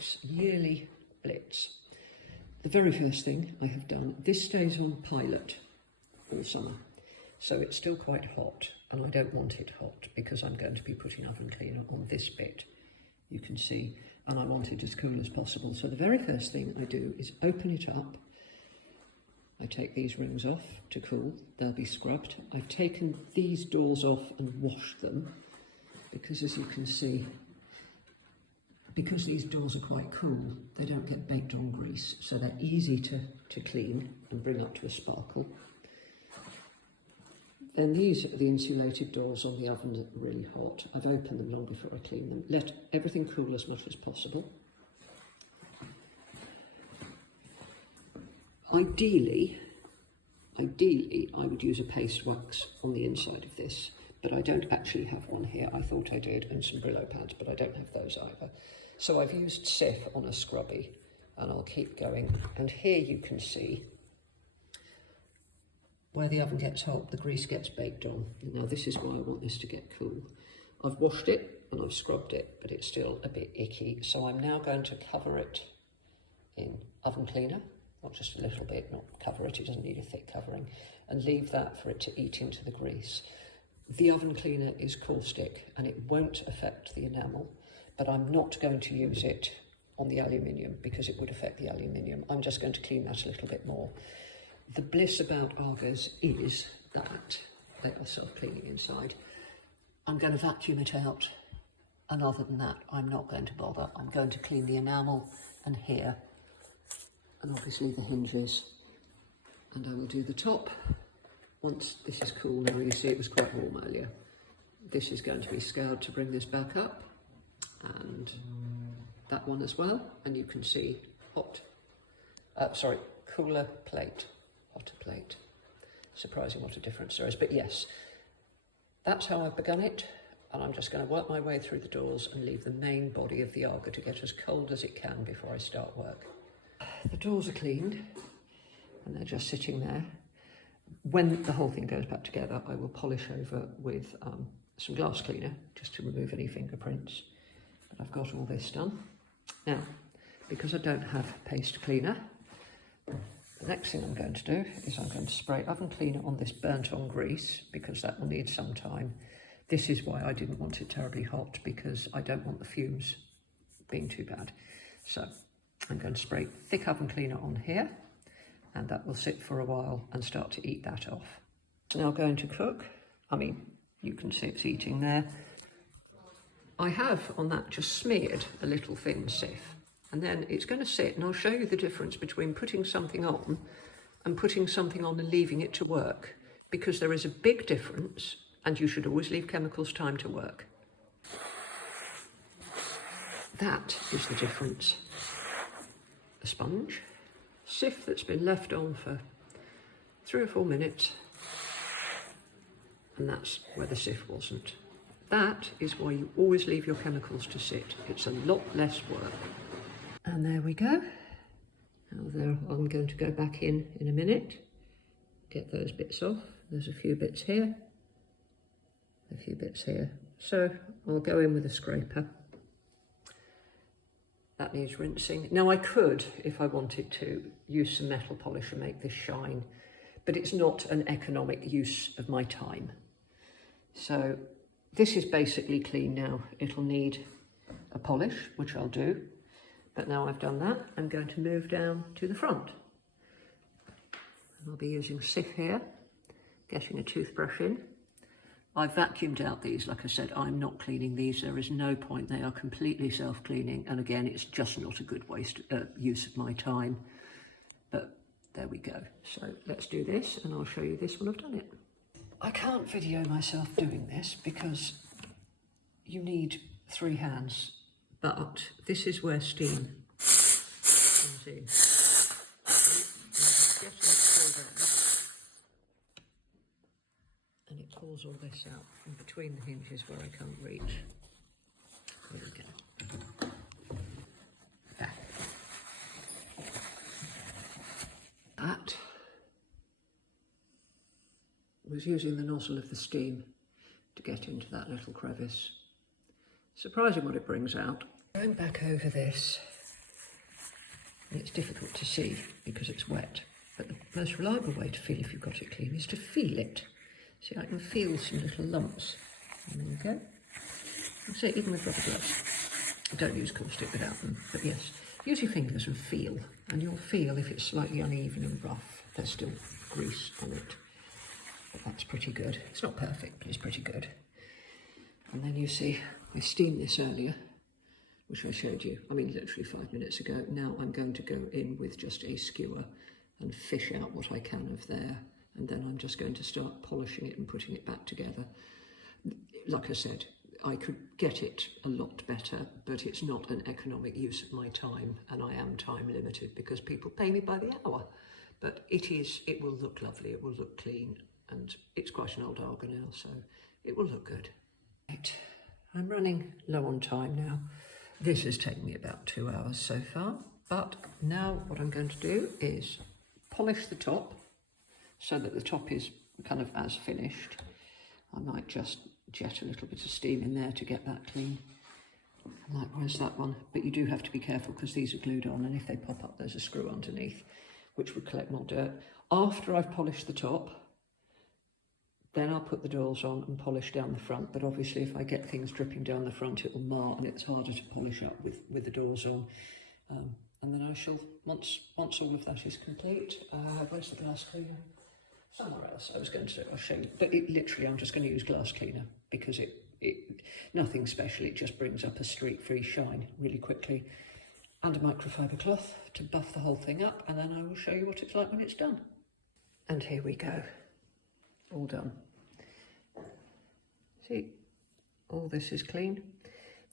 its yearly blitz. The very first thing I have done, this stays on pilot all summer, so it's still quite hot, and I don't want it hot because I'm going to be putting oven cleaner on this bit, you can see, and I want it as cool as possible. So the very first thing I do is open it up. I take these rings off to cool, they'll be scrubbed. I've taken these doors off and washed them because, as you can see, because these doors are quite cool, they don't get baked on grease, so they're easy to clean and bring up to a sparkle. Then these are the insulated doors on the oven that are really hot. I've opened them long before I clean them. Let everything cool as much as possible. Ideally, I would use a paste wax on the inside of this, but I don't actually have one here. I thought I did, and some Brillo pads, but I don't have those either. So I've used Sif on a scrubby, and I'll keep going. And here you can see where the oven gets hot, the grease gets baked on. Now this is why I want this to get cool. I've washed it and I've scrubbed it, but it's still a bit icky. So I'm now going to cover it in oven cleaner, not just a little bit, not cover it, it doesn't need a thick covering, and leave that for it to eat into the grease. The oven cleaner is caustic and it won't affect the enamel, but I'm not going to use it on the aluminium because it would affect the aluminium. I'm just going to clean that a little bit more. The bliss about Agas is that they are self-cleaning inside. I'm going to vacuum it out, and other than that, I'm not going to bother. I'm going to clean the enamel and here, and obviously the hinges, and I will do the top once this is cool. Now you see it was quite warm earlier. This is going to be scoured to bring this back up, and that one as well, and you can see cooler plate. Hotter plate. Surprising what a difference there is, but yes, that's how I've begun it, and I'm just going to work my way through the doors and leave the main body of the Aga to get as cold as it can before I start work. The doors are cleaned and they're just sitting there. When the whole thing goes back together, I will polish over with some glass cleaner just to remove any fingerprints, but I've got all this done. Now, because I don't have paste cleaner, the next thing I'm going to do is I'm going to spray oven cleaner on this burnt on grease because that will need some time. This is why I didn't want it terribly hot, because I don't want the fumes being too bad. So I'm going to spray thick oven cleaner on here, and that will sit for a while and start to eat that off. It's now going to cook. I mean, you can see it's eating there. I have on that just smeared a little thin Sif. And then it's going to sit, and I'll show you the difference between putting something on and putting something on and leaving it to work, because there is a big difference, and you should always leave chemicals time to work. That is the difference. A sponge, Sif that's been left on for 3 or 4 minutes, and that's where the Sif wasn't. That is why you always leave your chemicals to sit. It's a lot less work. And there we go. Now there, I'm going to go back in a minute, get those bits off. There's a few bits here, a few bits here. So I'll go in with a scraper. That needs rinsing. Now I could, if I wanted to, use some metal polish and make this shine, but it's not an economic use of my time. So this is basically clean now. It'll need a polish, which I'll do. But now I've done that, I'm going to move down to the front. I'll be using Sif here, getting a toothbrush in. I've vacuumed out these, like I said, I'm not cleaning these, there is no point, they are completely self-cleaning, and again, it's just not a good use of my time. But there we go. So let's do this, and I'll show you this when I've done it. I can't video myself doing this because you need 3 hands. But this is where steam comes in. And it pulls all this out from between the hinges where I can't reach. There we go. There. That was using the nozzle of the steam to get into that little crevice. Surprising what it brings out. Going back over this, And it's difficult to see because it's wet. But the most reliable way to feel if you've got it clean is to feel it. See, I can feel some little lumps. And there you go. You see, even with rubber gloves. Don't use caustic without them, but yes, use your fingers and feel, and you'll feel if it's slightly uneven and rough. There's still grease on it, but that's pretty good. It's not perfect, but it's pretty good. And then you see, I steamed this earlier, which I showed you, I mean literally 5 minutes ago. Now I'm going to go in with just a skewer and fish out what I can of there, and then I'm just going to start polishing it and putting it back together. Like I said, I could get it a lot better, but it's not an economic use of my time, and I am time limited because people pay me by the hour. But it will look lovely, it will look clean, and it's quite an old Aga now, so it will look good. Right, I'm running low on time now. This has taken me about 2 hours so far, but now what I'm going to do is polish the top so that the top is kind of as finished. I might just jet a little bit of steam in there to get that clean. And likewise that one, but you do have to be careful because these are glued on, and if they pop up there's a screw underneath which would collect more dirt. After I've polished the top, then I'll put the doors on and polish down the front, but obviously if I get things dripping down the front it will mar and it's harder to polish up with the doors on. And then I shall, once all of that is complete, where's the glass cleaner? Somewhere else I was going to, I'll show you, but literally I'm just going to use glass cleaner because it nothing special, it just brings up a streak-free shine really quickly, and a microfiber cloth to buff the whole thing up, and then I will show you what it's like when it's done. And here we go, all done. See, all this is clean.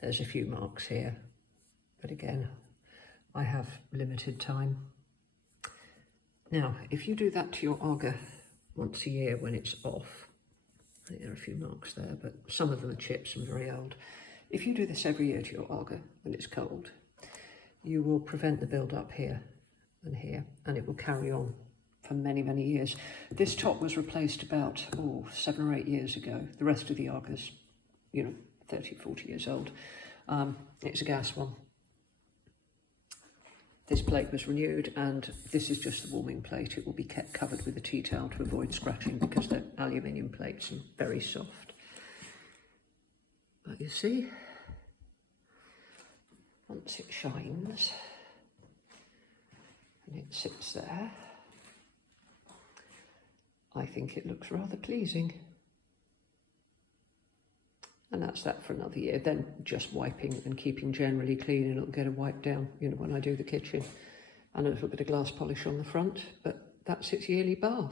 There's a few marks here, but again, I have limited time. Now, if you do that to your Aga once a year when it's off, I think there are a few marks there, but some of them are chips and very old. If you do this every year to your Aga when it's cold, you will prevent the build-up here and here, and it will carry on for many, many years. This top was replaced about 7 or 8 years ago. The rest of the Aga's, 30, 40 years old. It's a gas one. This plate was renewed, and this is just the warming plate. It will be kept covered with a tea towel to avoid scratching because they're aluminium plates and very soft. But you see, once it shines and it sits there, I think it looks rather pleasing. And that's that for another year. Then just wiping and keeping generally clean, and it'll get a wipe down, when I do the kitchen, and a little bit of glass polish on the front, but that's its yearly bath.